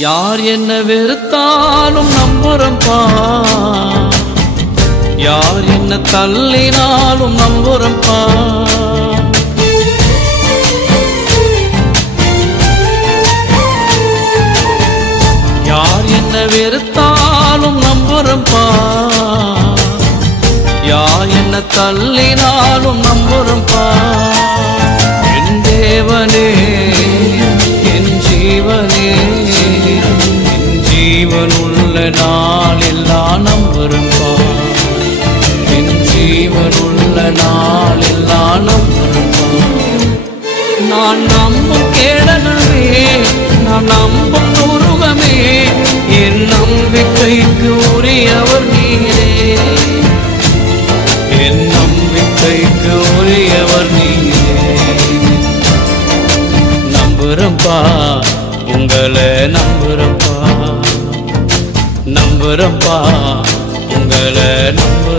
யார் என்ன வெறுத்தாலும் நம்புறம்பா யார் என்ன தள்ளினாலும் நம்புறம்பா யார் என்ன வெறுத்தாலும் நம்புறம்பா யார் என்ன தள்ளினாலும் நம்புறம்பா ஜீவனுள்ள நாளெல்லாம் நம்புறம்பா என் ஜீவன் ஜீவனுள்ள நாளெல்லாம் நம்புறம்பா நான் நம்பும் கேடனவே நான் நம்பும் உருவமே என் நம்பிக்கைக்கு உரியவர் நீரே. என் நம்பிக்கைக்கு உரியவர் நீரே. நம்புறப்பா உங்களை நம்புறப்பா நம்புறப்பா. உங்களை நம்பு